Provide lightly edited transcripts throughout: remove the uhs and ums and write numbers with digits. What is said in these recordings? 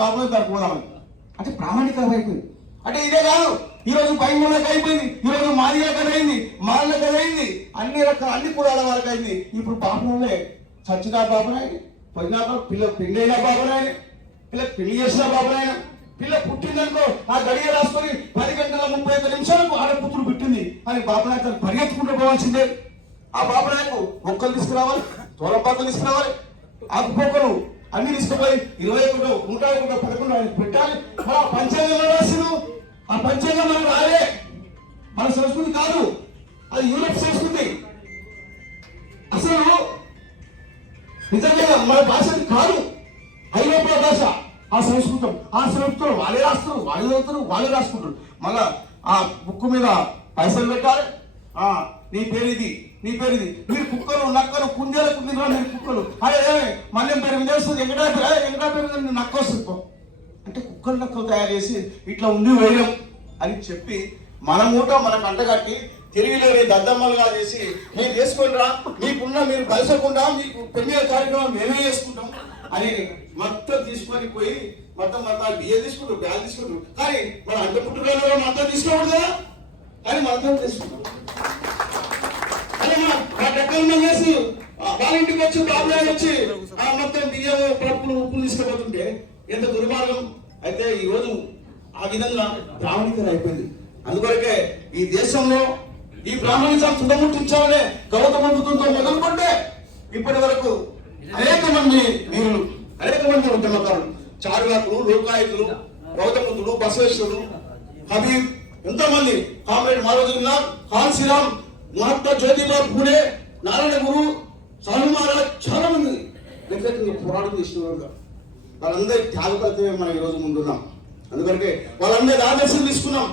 బాబు దానికి పోదామని అంటే ప్రామాణికం అయిపోయింది. అంటే ఇదే కాదు, ఈరోజు బైంగులకు అయిపోయింది, ఈరోజు మాదిగలకు అయింది, మాలకు అయింది, అన్ని రకాల అన్ని కులాల వరకు అయింది. ఇప్పుడు బాబులే చచ్చినా బాబునాయని, పోయినా పిల్ల పెళ్ళైనా బాబునాయని, పిల్లకి పెళ్లి చేసిన బాబునాయన, పిల్ల పుట్టిందనుకో ఆ గడియ రాసుకొని 10 గంటల 35 నిమిషాలకు ఆడపుత్రుడు పుట్టింది అని బాబునాయకు పరిగెత్తుకుంటూ పోవాల్సిందే. ఆ బాబునాయకు మొక్కలు తీసుకురావాలి, తోలపాకలు తీసుకురావాలి, ఆకుపోకలు అన్ని తీసుకుపోయి 21, 101, 11 ఆయన పెట్టాలి. మన పంచాంగంలో రాసిన ఆ పంచాంగం మనం రాలే, మన సంస్కృతి కాదు, అది యూరోప్ సంస్కృతి. అసలు నిజంగా మన భాషది కాదు, ఐరోపా భాష ఆ సంస్కృతం. ఆ సంస్కృతం వాళ్ళే రాస్తారు, వాళ్ళే చదువుతారు, వాళ్ళే రాసుకుంటారు. మళ్ళా ఆ బుక్ మీద పైసలు పెట్టాలి. నీ పేరు ఇది, నీ పేరు ఇది. మీరు కుక్కలు నక్కలు కుందేలకు తినరా మీరు కుక్కలు, అదే మళ్ళీ పేరు మీద వస్తుంది, వెంకటా పేరు నక్క వస్తుంది. అంటే కుక్కలు నక్కలు తయారు చేసి ఇట్లా ఉంది వేయడం అని చెప్పి మన మూట మనకు అంటగట్టి తిరిగిలేని దద్దమ్మలుగా చేసి మీరు చేసుకుంటారా, మీకున్న మీరు కలిసకుండా మీకు పెళ్లి కార్యక్రమం మేమే చేసుకుంటాం అని మొత్తం తీసుకొని పోయి మొత్తం బియ్యం తీసుకుంటారు, బ్యాగ్ తీసుకుంటారు. కానీ మన అంత పుట్టుకలో మొత్తం తీసుకోకూడదు కదా, కానీ మొత్తం తీసుకుంటాం. అదే మా టెక్కలు చేసి వాళ్ళ ఇంటికి వచ్చి బాబులాగా వచ్చి మొత్తం బియ్యం పప్పులు ఉప్పులు తీసుకుపోతుంటే ఎంత దుర్మార్గం. అయితే ఈ రోజు ఆ విధంగా బ్రాహ్మణికర అయిపోయింది. అందుకొరకే ఈ దేశంలో ఈ బ్రాహ్మణిజం తుదముట్టించాలనే గౌతమ బుద్ధుడితో మొదలుకుంటే ఇప్పటి వరకు అనేక మంది వీరులు, అనేక మంది ఉద్యమకారులు, చారువాకులు, లోకాయుతులు, గౌతమ బుద్ధుడు, బసవేశ్వరుడు, కబీర్, ఎంతో మంది, కామ్రేడ్ మారోజుల్లా, ఖాన్ శ్రీరామ్, మహాత్మా జ్యోతిబా ఫూలే, నారాయణ గురు, సాహు మహారాజ్, చాలా మంది వ్యక్తిగతంగా పోరాటం చేసిన వాళ్ళందరి త్యాగ ఫలితమే మనం ఈరోజు ముందున్నాం. అందుకొరకే వాళ్ళందరి ఆదర్శం తీసుకున్నాం.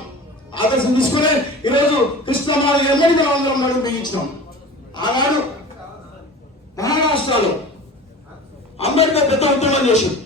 ఆదర్శం తీసుకునే ఈరోజు కృష్ణమాల ఎమ్మడి మనం అందరం మనం బిగించినాం. ఆనాడు మహారాష్ట్రలో అంబేద్కర్ పెద్ద ఉద్యమం చేసింది.